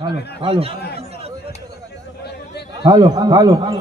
Hello hello hello hello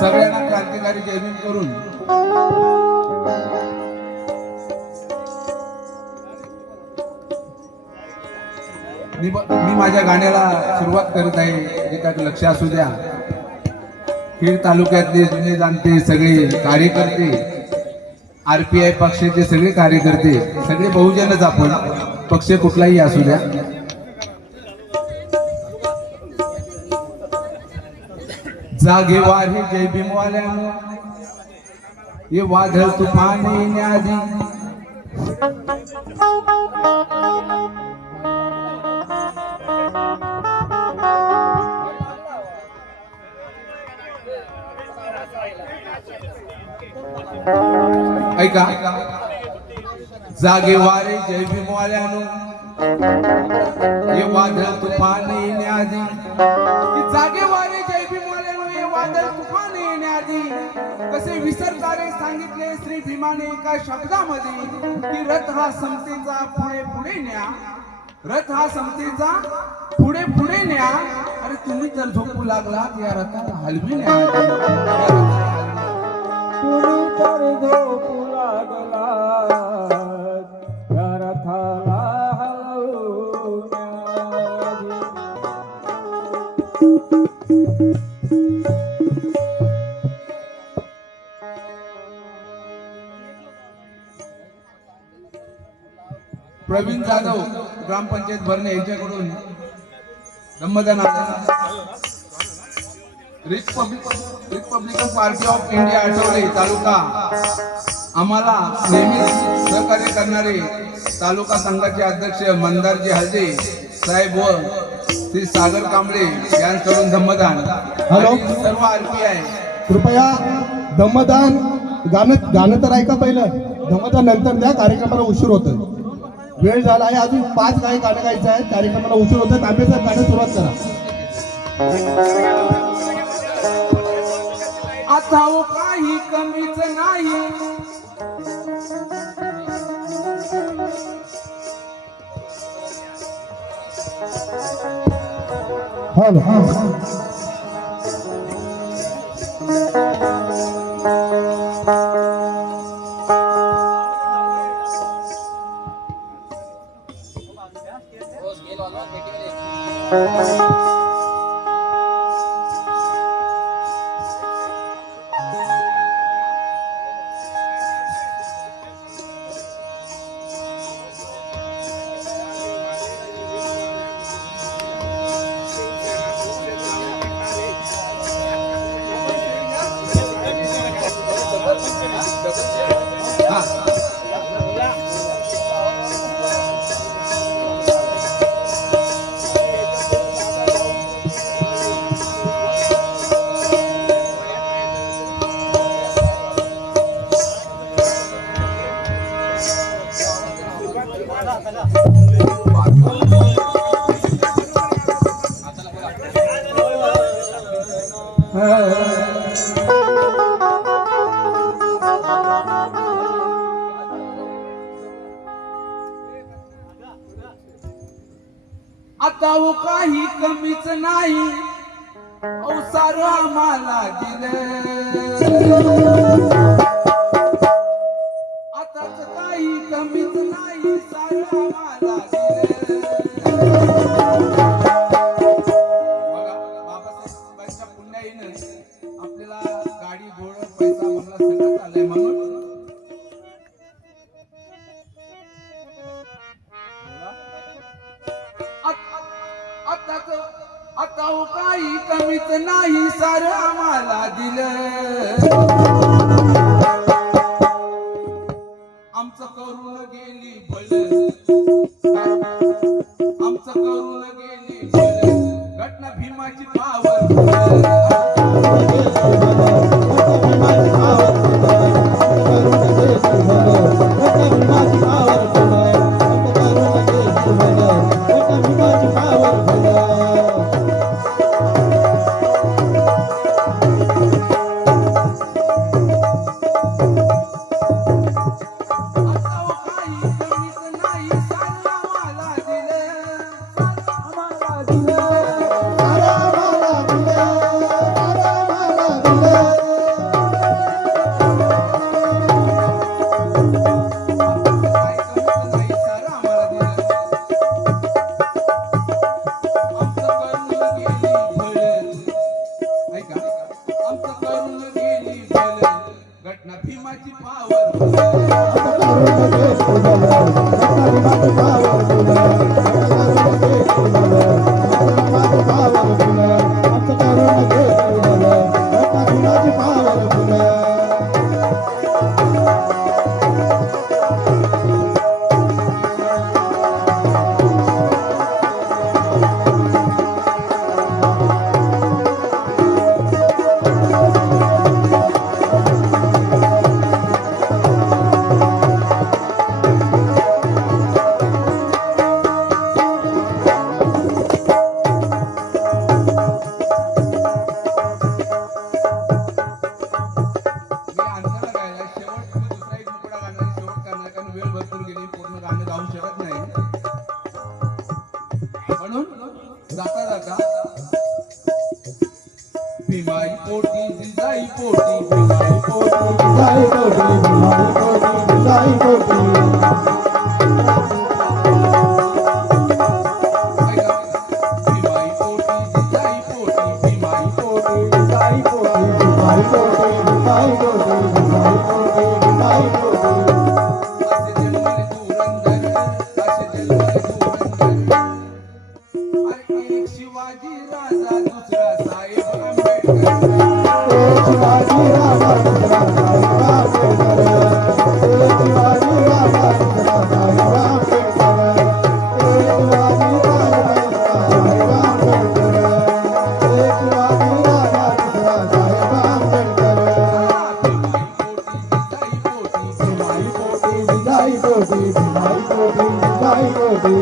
सगळ्यांना क्रांतिकारी जय भीम करून मी माझ्या गाण्याला सुरुवात करत आहे. एकाच लक्ष असू द्या. खेड तालुक्यातले जुने जाणते सगळे कार्यकर्ते, RPI पक्षाचे सगळे कार्यकर्ते, सगळे बहुजनच आपण, पक्ष कुठलाही असू द्या. जागे वारे जय भीमवाल्यानो, ये वादळ तुफान येण्याआधी ऐका, जागे वारे जय भीमवाल्यानो, ये वादळ तुफान येण्याआधी, जागे वारे जय भीमवाल्यानो, ये वादळ तुफान येण्याआधी कसे विसरणारे सांगितले श्री भीमाने एका शब्दामध्ये की रथ हा समतेचा पुढे पुढे न्या, रथ हा समतेचा पुढे पुढे न्या. अरे तुम्ही जर झोपू लागलात या रथाला हलवी न्या. तुम्ही तर झोपू लागला या रथाला हलवण्याआधी. प्रवीण जाधव ग्रामपंचायत भरणे यांच्याकडून धम्मदान Republican Party of India Athawale तालुका आम्हाला नेहमी सहकार्य करणारे तालुका संघाचे अध्यक्ष मंदारजी हलदे साहेब व श्री सागर कांबळे यांच्याकडून धम्मदान. हॅलो सर्व RPI कृपया धम्मदान गाणं तर ऐका पहिलं, धम्मदान नंतर द्या. कार्यक्रमाला उशीर होतोय, वेळ झाला आहे. अजून 5 काही गाणं गायचं आहे. कार्यक्रमाला उशीर होतोय. तांबेसाहेब गाणं सुरुवात करा. आता काही कमीच नाही, हॅलो आता हो काही कमीच नाही सारं आम्हाला दिलं आताच काही कमीच नाही सारं आम्हाला दिलं बघा बाबासाहेबांच्या पुण्याईनं आपल्याला गाडी घोडं पैसा बंगला सगळं आलंय म्हणून आता हो काही कमीच नाही सारं आम्हाला दिलं आमचं करून गेली भलं आमचं करून गेली भलं घटना भीमाची पावर भीमाई पोटी जिजाई पोटी भीमाई पोटी जिजाई पोटी भीमाई पोटी जिजाई पोटी भीमाई पोटी जिजाई पोटी भीमाई पोटी जिजाई पोटी भीमाई पोटी जिजाई पोटी भीमाई पोटी जिजाई पोटी असे जन्मले धुरंधर असे जन्मले धुरंधर अरे एक शिवाजी राजा दुसरा साहेब शिवाजी राजा दुसरा साहेब आंबेडकर शिवाजी राजा दुसरा साहेब आंबेडकर शिवाजी राजा दुसरा साहेब आंबेडकर शिवाजी राजा दुसरा साहेब आंबेडकर भीमाई पोटी जिजाई पोटी भीमाई पोटी जिजाई पोटी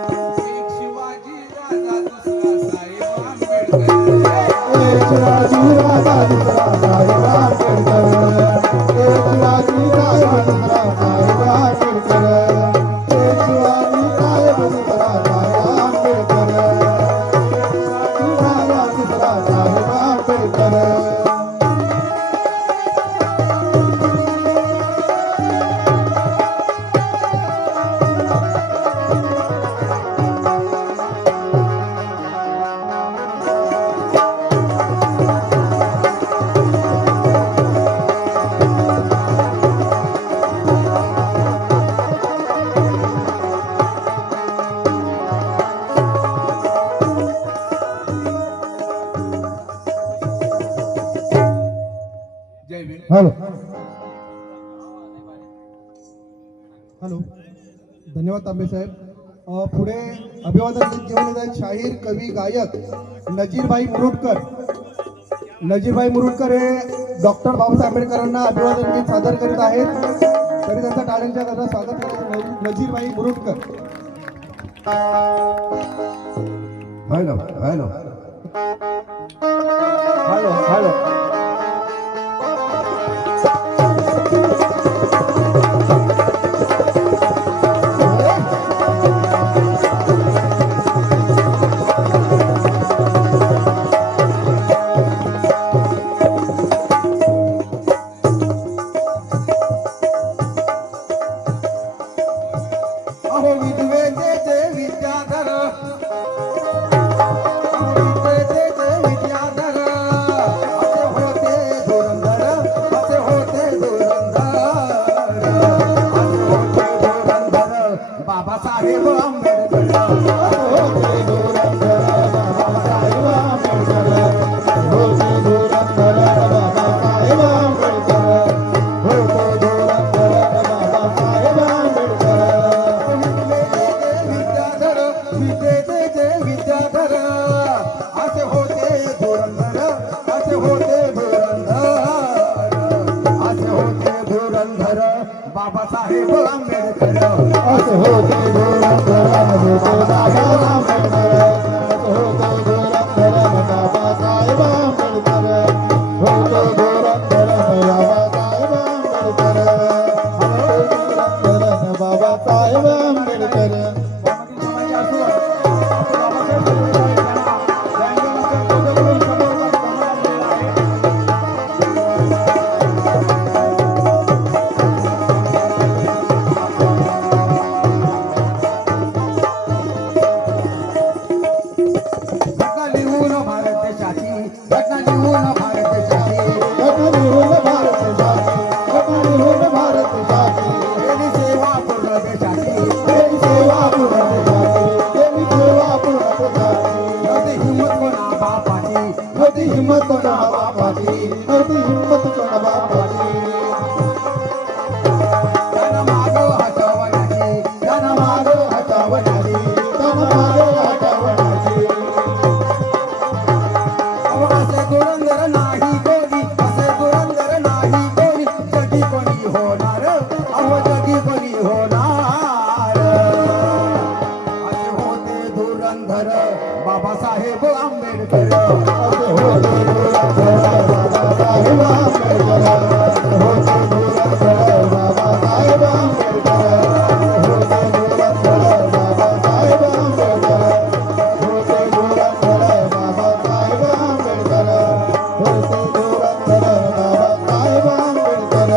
शिवाजी राजा दुसरा साहेब आंबेडकर शिवाजी साहेब दुसरा साहेब आंबेडकर शिवाजी साहेब दुसरा साहेब आंबेडकर शिवाजी राजा दुसरा साहेब आंबेडकर हॅलो हॅलो धन्यवाद तांबे साहेब. पुढे अभिवादन घेऊन येत शाहीर कवी गायक नजीरभाई मुरुडकर. नजीरभाई मुरुडकर हे डॉक्टर बाबासाहेब आंबेडकरांना अभिवादन गीत सादर करीत आहेत तरी त्यांचा टाळ्यांच्या गजरात स्वागत करत नजीरबाई मुरुडकर. हॅलो हॅलो हॅलो हॅलो अहो विद्वेचे विद्याधर विद्याधर असे होते धुरंधर असे होते धुरंधर असे होते धुरंधर बाबासाहेब आंबेडकर होते धुरंधर बाबासाहेब आंबेडकर होते धुरंधर बाबासाहेब आंबेडकर होते धुरंधर बाबासाहेब आंबेडकर विद्याधर विद्याधर असे होते धुरंधर असे होते धुरंधर असे होते धुरंधर बाबासाहेब आंबेडकर असे होते धुरंधर बाबासाहेब आंबेडकर असे होते धुरंधर बाबासाहेब आंबेडकर होते धुरंधर बाबासाहेब आंबेडकर धुरंधर बाबासाहेब आंबेडकर. हिम्मत कोणा बापाची नव्हती हिम्मत कोणा बापाची त्यांना मागो हटवण्याची त्यांना मागो हटवण्याची त्यांना मागो हटवण्याची असे धुरंधर नाही कोणी असे धुरंधर नाही कोणी जगी कोणी होणार अहो जगी कोणी होणार असे होते धुरंधर बाबासाहेब आंबेडकर असे होते बाबासाहेब आंबेडकर होते धुरंधर बाबासाहेब आंबेडकर होते धुरंधर बाबासाहेब आंबेडकर होते धुरंधर बाबासाहेब आंबेडकर होते धुरंधर बाबासाहेब आंबेडकर.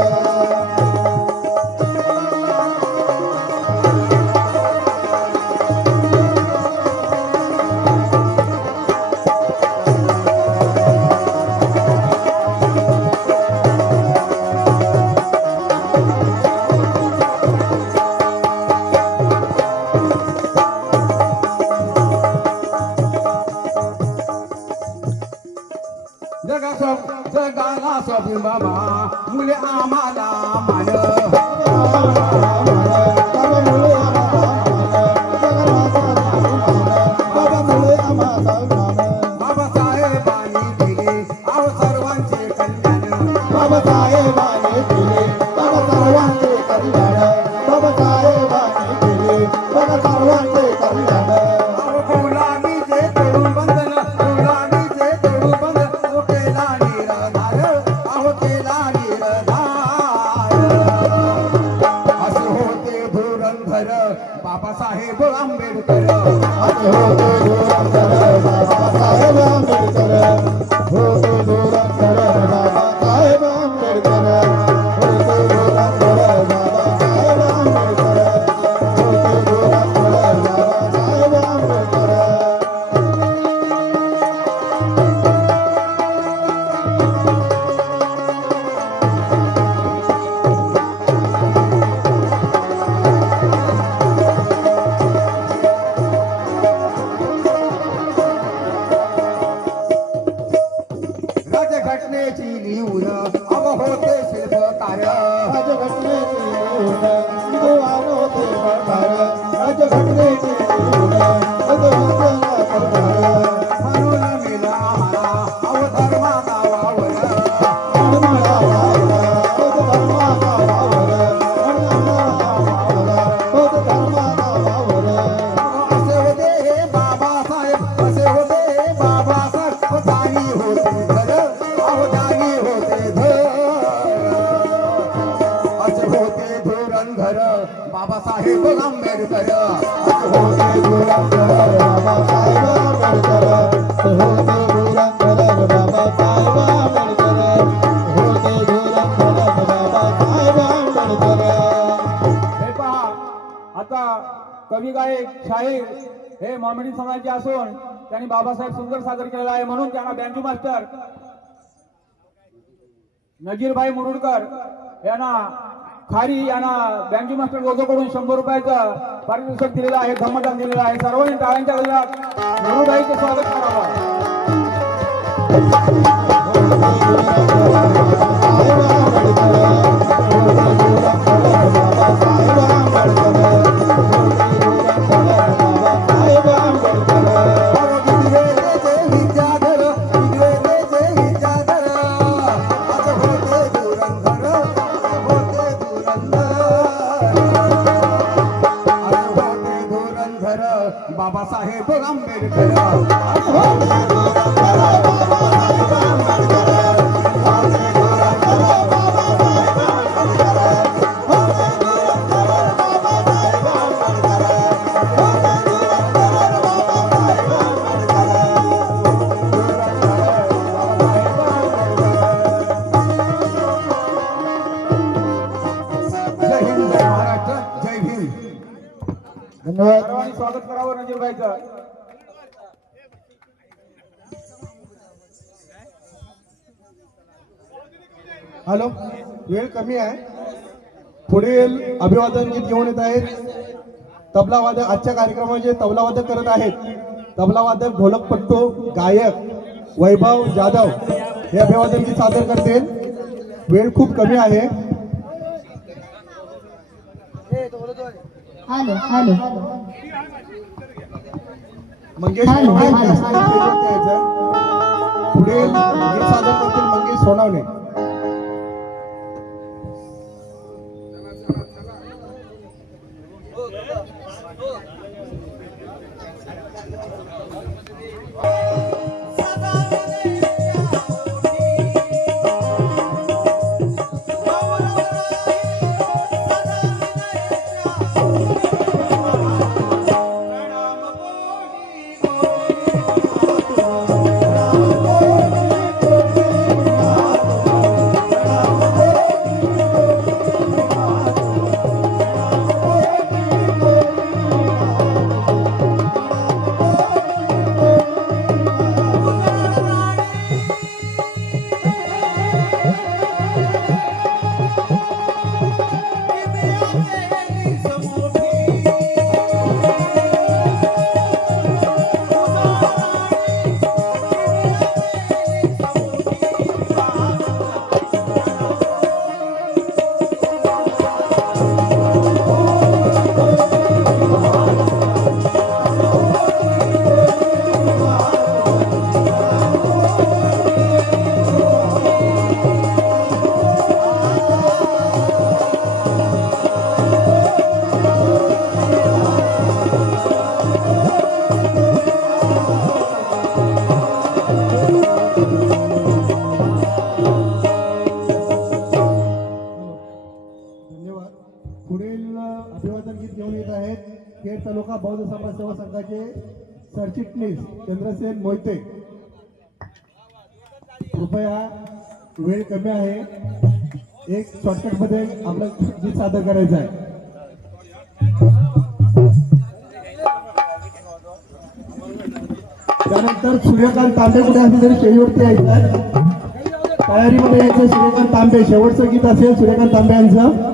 जगाला स्वाभी बाबा मुले आम्हाला मान बाबासाहेबांनी दिले अहो सर्वांचे कल्याण बाबासाहेबांनी दिले बाबा सर्वांचे कल्याण बाबासाहेबांनी दिले बाबा सर्वांचे कल्याण. गुलामीचे तोडून बंधन गुलामीचे तोडून बंधन केला निराधार अहो केला निराधार असे होते धुरंधर बाबासाहेब आंबेडकर असे होते धुरंधर बाबासाहेब आंबेडकर होते धुरंधर बाबासाहेब आंबेडकर होते धुरंधर बाबासाहेब आंबेडकर होते धुरंधर बाबासाहेब आंबेडकर. राजघटनेची लिहून अव होते शिल्पकार राजघटनेची लिहून होते शिल्पकार राजघटनेची लिहून म्हणून मिला आम्हाला अव धर्माचा वावर बाबासाहेब आंबेडकर होते धुरंधर बाबासाहेब आंबेडकर, होते धुरंधर बाबासाहेब आंबेडकर, होते धुरंधर बाबासाहेब आंबेडकर. हे पहा, आता कवी गायक शाहीर हे मॉमेडी समाजाचे असून त्यांनी बाबासाहेब सुंदर सादर केलेला आहे, म्हणून त्यांना बँजू मास्टर नजीरभाई मुरुडकर यांना खारी यांना बँजू मास्टर दोघांकडून 100 रुपयाचं पारितोषिक दिलेलं आहे, धम्मदान दिलेलं आहे. सर्वांनी टाळ्यांच्या गजरात मुरुडभाईचं स्वागत करावं. बाबासाहेब आंबेडकर जय हिंद, जय महाराष्ट्र, जय भीम. धन्यवाद. सर्वांनी स्वागत करावं नजीरभाईचं. हॅलो, वेळ कमी आहे. पुढील अभिवादन गीत घेऊन येत आहेत तबला वादक. आजच्या कार्यक्रमाचे तबला वादक करत आहेत तबला वादक, ढोलकपट्टू, गायक वैभव जाधव हे अभिवादन गीत सादर करतील. वेळ खूप कमी आहे. Hello hello Mangesh hello, Sonawane hello. स्टेजवरती यायचं. पुढील गीत सादर करतील मंगेश सोनवणे. तालुका बौद्ध समाज सेवा संघाचे सरचिटणीस चंद्रसेन मोहिते. कृपया वेळ कमी आहे, एक शॉर्टकट मध्ये आपलं गीत सादर करायचं आहे. त्यानंतर सूर्यकांत तांबे कुठे असतील तरी स्टेजवरती यायचं आहे. तयारीमध्ये यायचं सूर्यकांत तांबे. शेवटचं गीत असेल सूर्यकांत तांबे यांचं.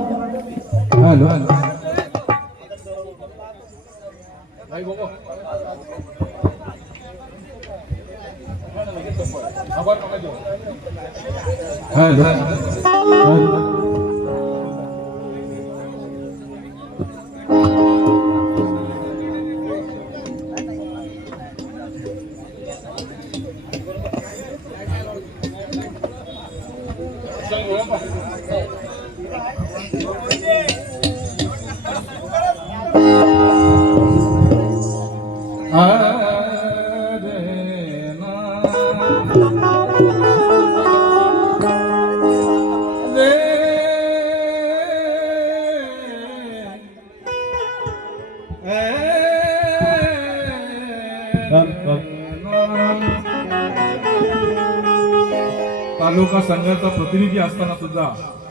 तालुका संघाचा प्रतिनिधी असताना सुद्धा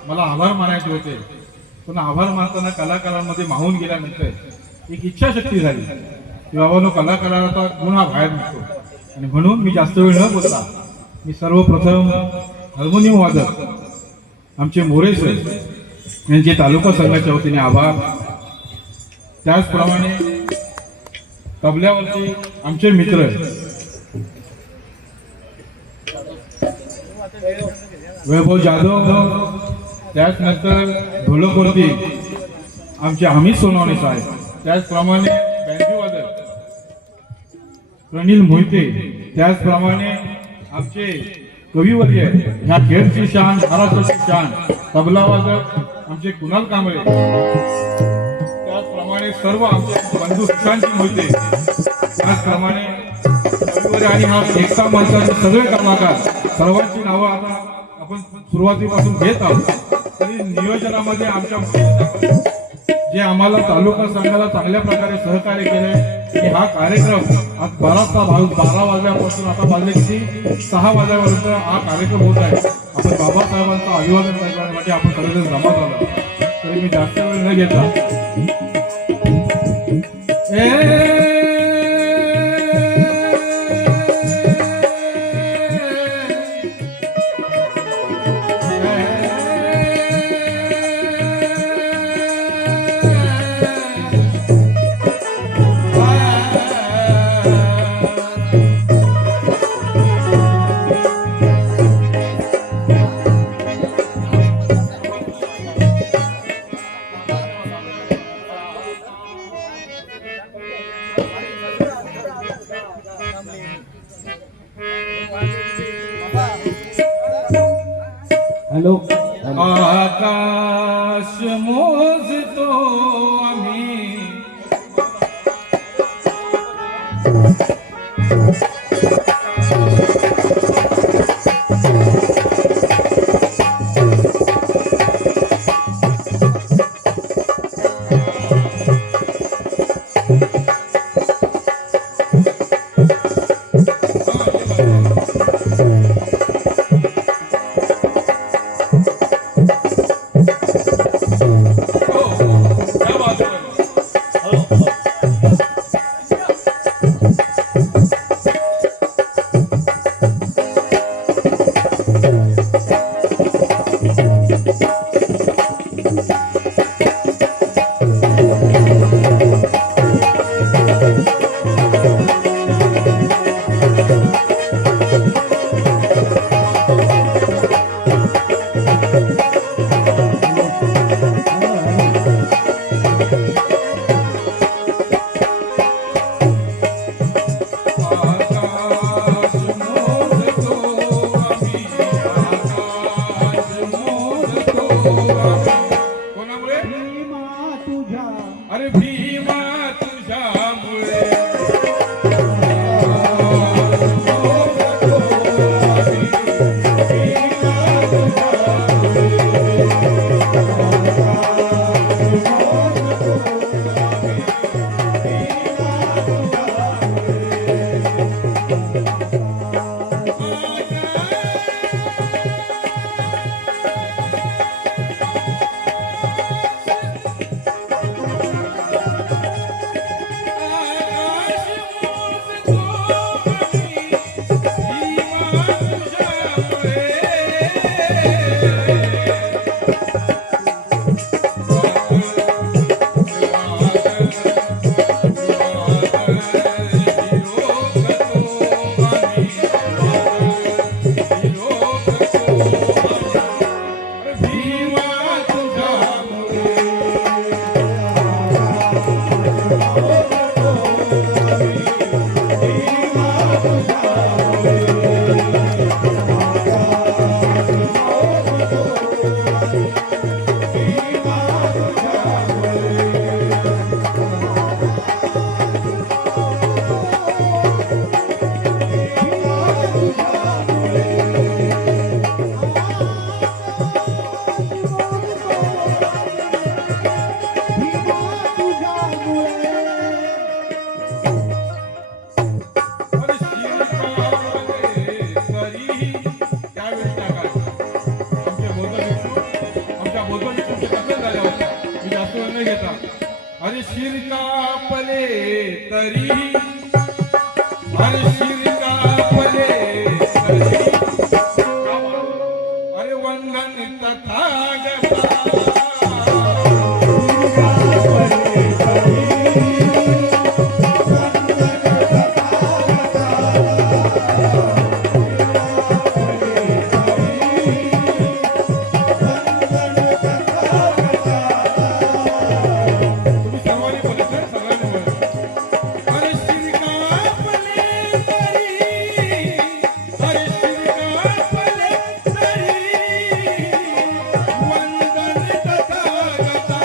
मला आभार मानायचे होते, पण आभार मानताना कलाकारांमध्ये मावून गेल्यानंतर एक इच्छाशक्ती झाली की बाबांनो कलाकाराचा गुण हा बाहेर निघतो. आणि म्हणून मी जास्त वेळ न बोलता मी सर्वप्रथम हार्मोनियम वादक आमचे मोरे सर यांचे तालुका संघाच्या वतीने आभार. त्याचप्रमाणे तबल्यावरचे आमचे मित्र वैभव जाधव, त्याचनंतर ढोलकवरती आमचे हमीद सोनवणे साहेब, त्याचप्रमाणे बँजो वादक प्रनिल मोहिते, त्याचप्रमाणे आमचे कविवर्य ह्या खेळची शान महाराष्ट्राची शान तबला वादक आमचे कुणाल कांबळे, त्याचप्रमाणे सर्व आमचे बंधू सुशांत मोहिते, त्याचप्रमाणे कविवर्य आणि हा एकता मंचाचे सगळे कलाकार सर्वांची नावं आता आपण सुरुवातीपासून घेत आहोत. तरी नियोजनामध्ये आमच्या जे आम्हाला तालुका संघाला चांगल्या प्रकारे सहकार्य केले की हा कार्यक्रम आज 12 वाजल्यापासून आता वाजले किती 6 वाजल्यापर्यंत हा कार्यक्रम होत आहे. आपण बाबासाहेबांचं अभिवादन करण्यासाठी आपण सगळेजण जमा झालो. तरी मी जास्त वेळ न घेता हॅलो. आकाश मोजतो आम्ही शिरकापले तरी अरे शिरकापले तरी अरे वंदन तथागता तुम्ही सर्वांनी बघितलं सगळ्यांनी मिळून. अरे शिरकापले तरी अरे शिरकापले तरी वंदन तथागता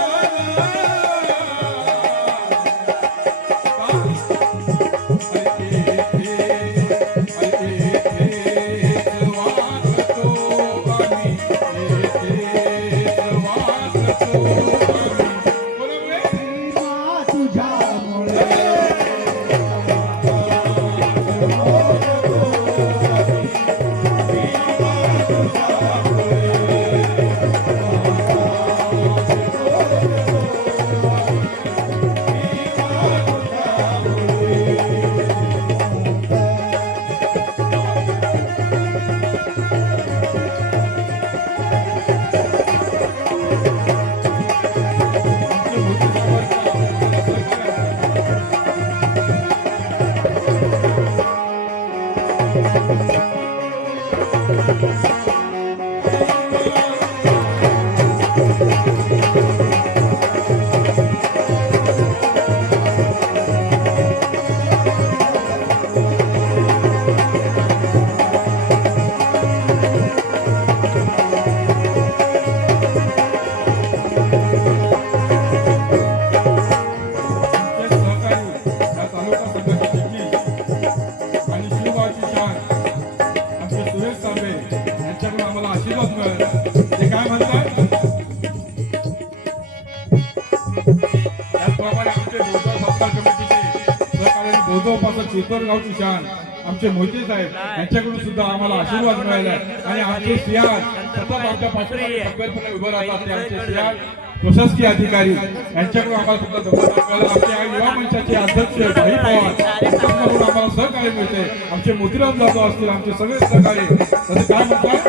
चितोरगावची शान आमचे मोहिते साहेब यांच्याकडून सुद्धा आम्हाला आशीर्वाद मिळाला आणि आमचे सियार सतत आमच्या पाठीमागे खंबीरपणे उभे राहतात ते आमचे सियार प्रशासकीय अधिकारी यांच्याकडून आम्हाला सुद्धा धन्यवाद मिळाला. आमच्या युवा मंचाचे अध्यक्ष भाई पवार यांच्याकडून आम्हाला सहकार्य मिळते. आमचे मोतीराम जाधव असतील आमचे सगळे सहकारी तसे काय म्हणतात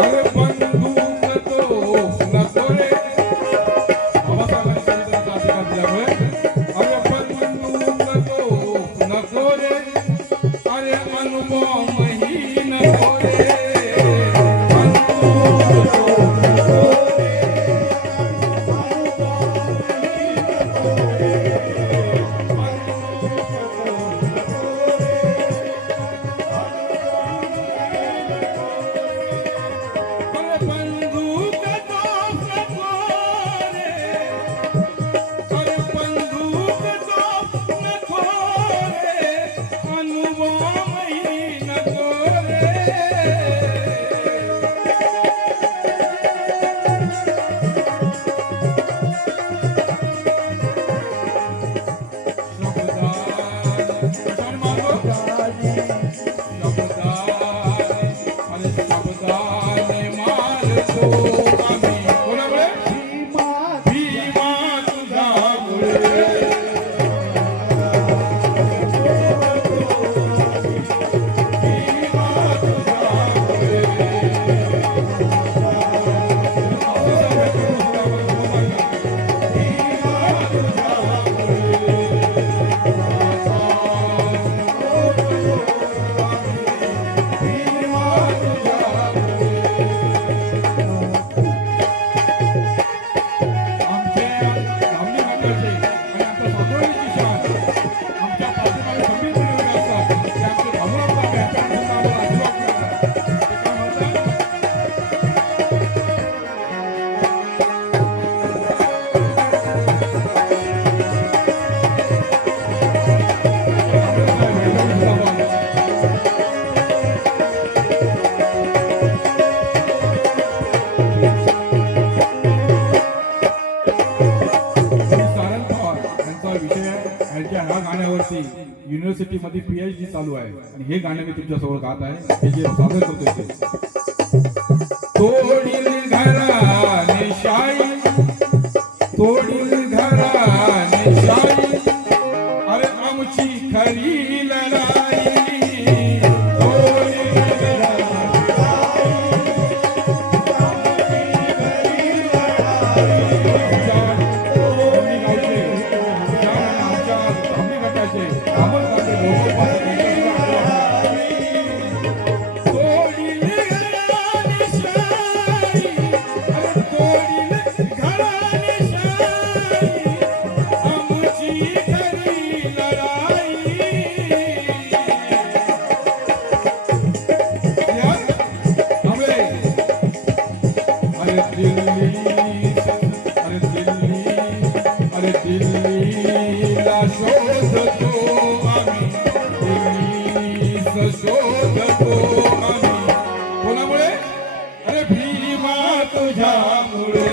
अरे बंधू नको रे बाबासाहेबांनी संविधानाचा अधिकार दिल्यामुळे अरे बंधू नको रे अरे अनुभव मही नको रे युनिव्हर्सिटी मध्ये PhD चालू आहे आणि हे गाणं मी तुमच्या समोर गात आहे हे जे सादर करतोय ते तोडील घराने शाई तोडील घर अरे भीमा तुझ्यामुळे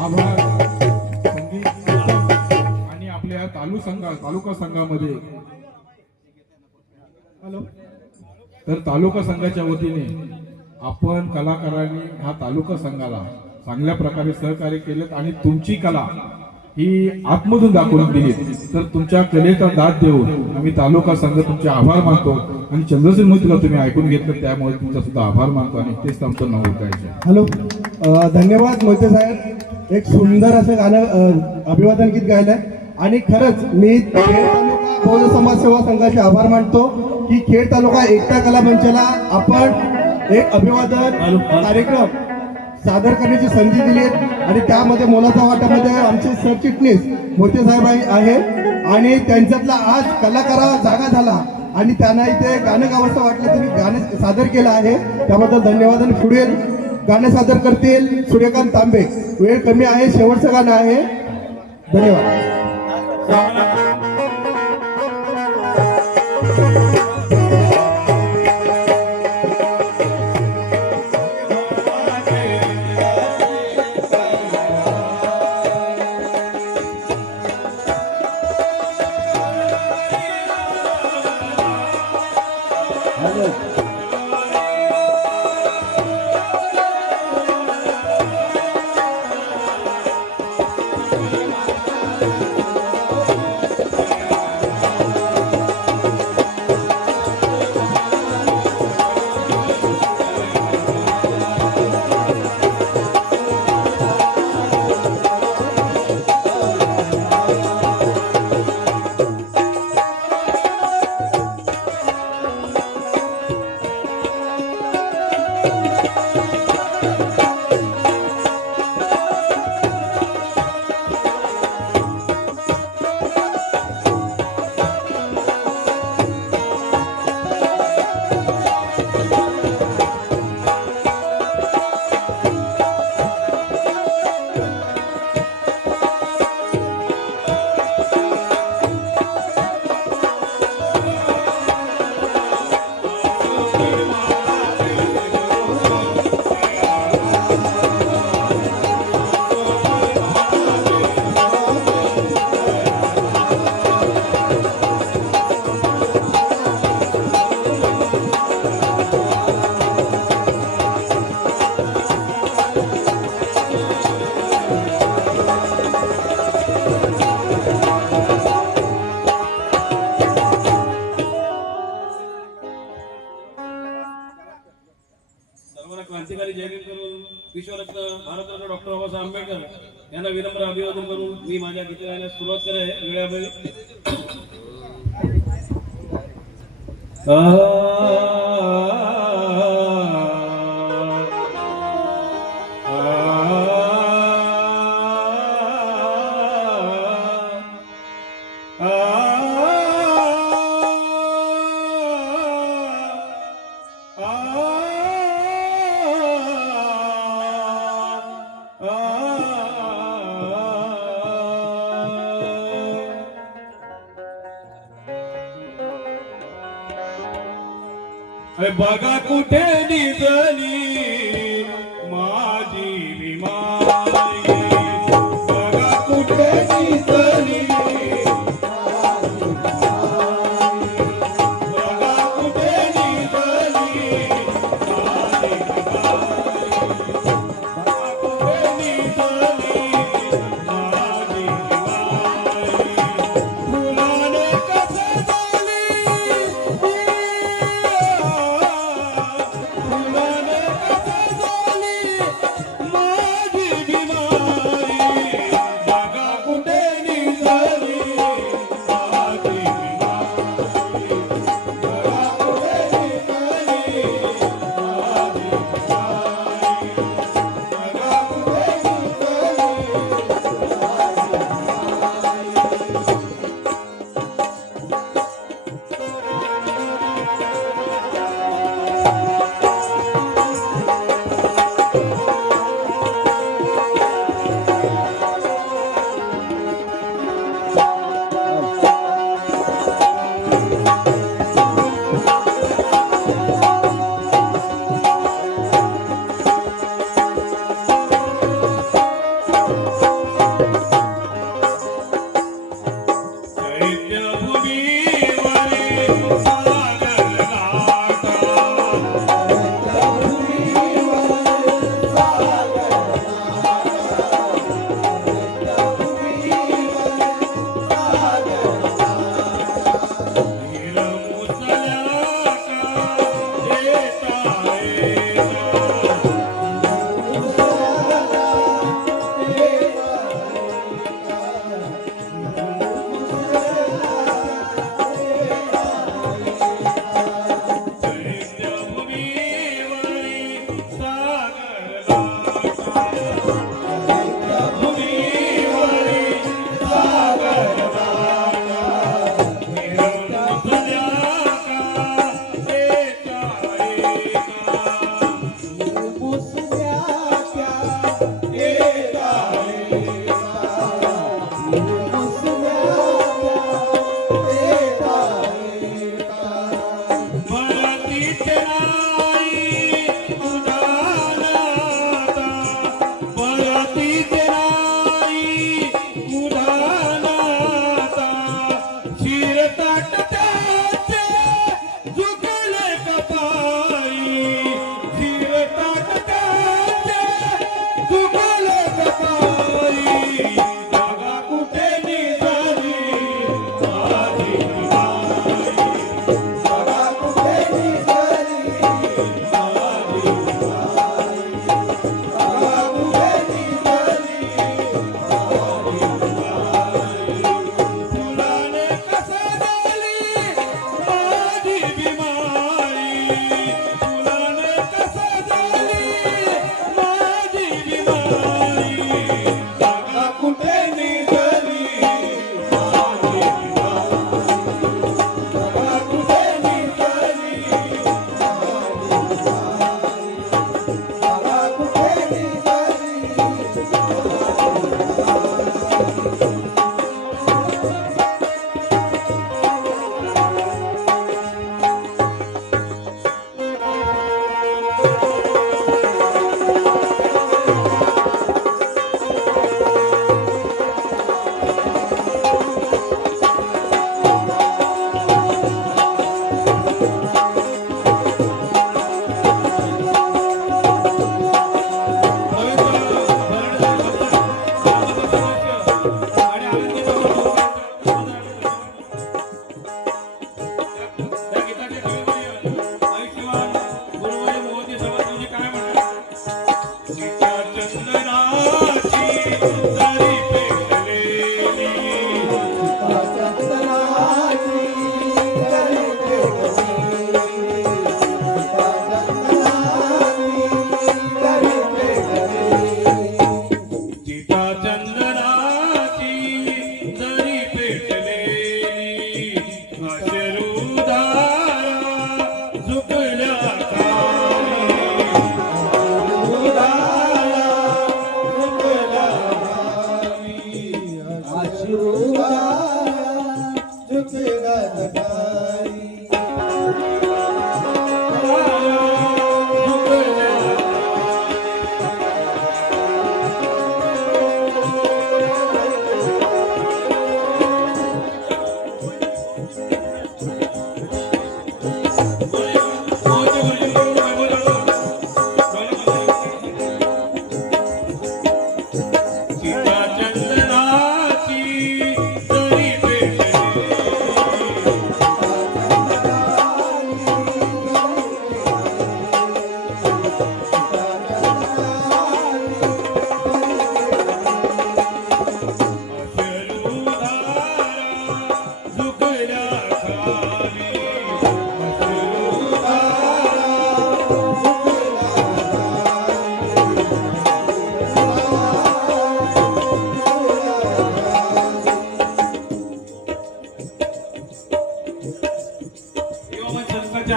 आभार संगीत आणि आपल्या तालुका संघामध्ये तर तालुका संघाच्या वतीने आपण कलाकारांनी हा तालुका संघाला चांगल्या प्रकारे सहकार्य केलेत आणि तुमची कला ही आतमधून दाखवून दिली तर तुमच्या कलेचा दाद देऊन आम्ही तालुका संघ तुमचे आभार मानतो आणि चंद्रसेन मोहितला तुम्ही ऐकून घेतलं त्यामुळे तुमचा सुद्धा आभार मानतो आणि तेच आमचं नाव ओळखायचं. हॅलो, धन्यवाद मोहिते साहेब. एक सुंदर असं गाणं अभिवादन गीत गायलंय आणि खरंच मी खेड तालुका बौद्ध समाज सेवा संघाचे आभार मानतो की खेड तालुका एकता कला मंचाला आपण एक अभिवादन कार्यक्रम सादर करण्याची संधी दिली आणि त्यामध्ये मोलाचा वाटामध्ये आमचे सरचिटणीस मोहिते साहेब आहे आणि त्यांच्यातला आज कलाकारा जागा झाला आणि त्यांना इथे गाणं गावंसं वाटलं त्यांनी गाणं सादर केलं आहे त्याबद्दल धन्यवाद. आणि पुढे गाणं सादर करतील सूर्यकांत तांबे. वेळ कमी आहे, शेवटचं गाणं आहे. धन्यवाद. क्रांतिकारी जयंती करून विश्वरत्न भारतरत्न डॉक्टर बाबासाहेब आंबेडकर यांना विनम्र अभिवादन करून मी माझ्या गीत गाण्यास सुरुवात करे. वेळावेळी बघा कुठे निजली माझी विमाई, बघा कुठे निजली, बघा कुठे निजली माझी विमाई, बघा कुठे निजली माझी विमाई, फुलाने कसे झाली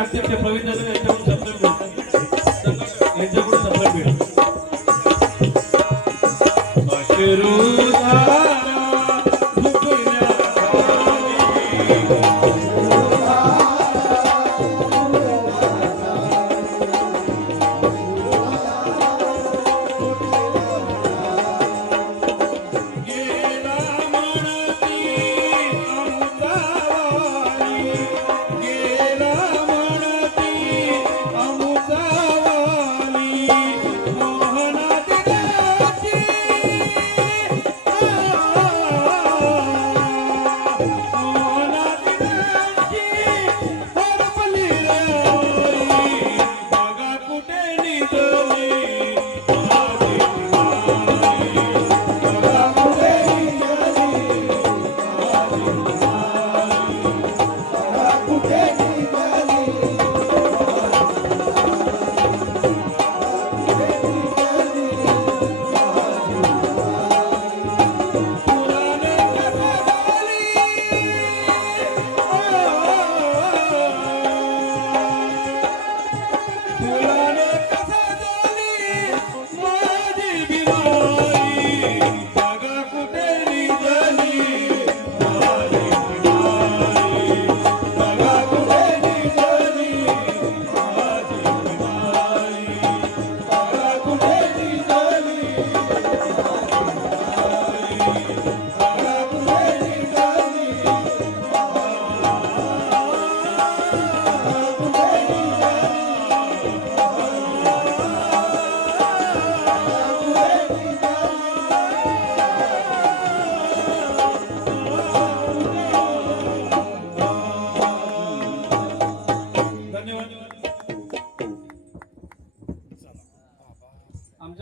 अध्यक्ष प्रवीण दादा यांच्याकडून सप्लाय मिळेल यांच्याकडून सप्लाय मिळेल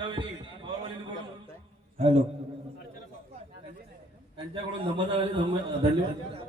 वहिनी पवारवाडीकडून हॅलो त्यांच्याकडून धन्यवाद.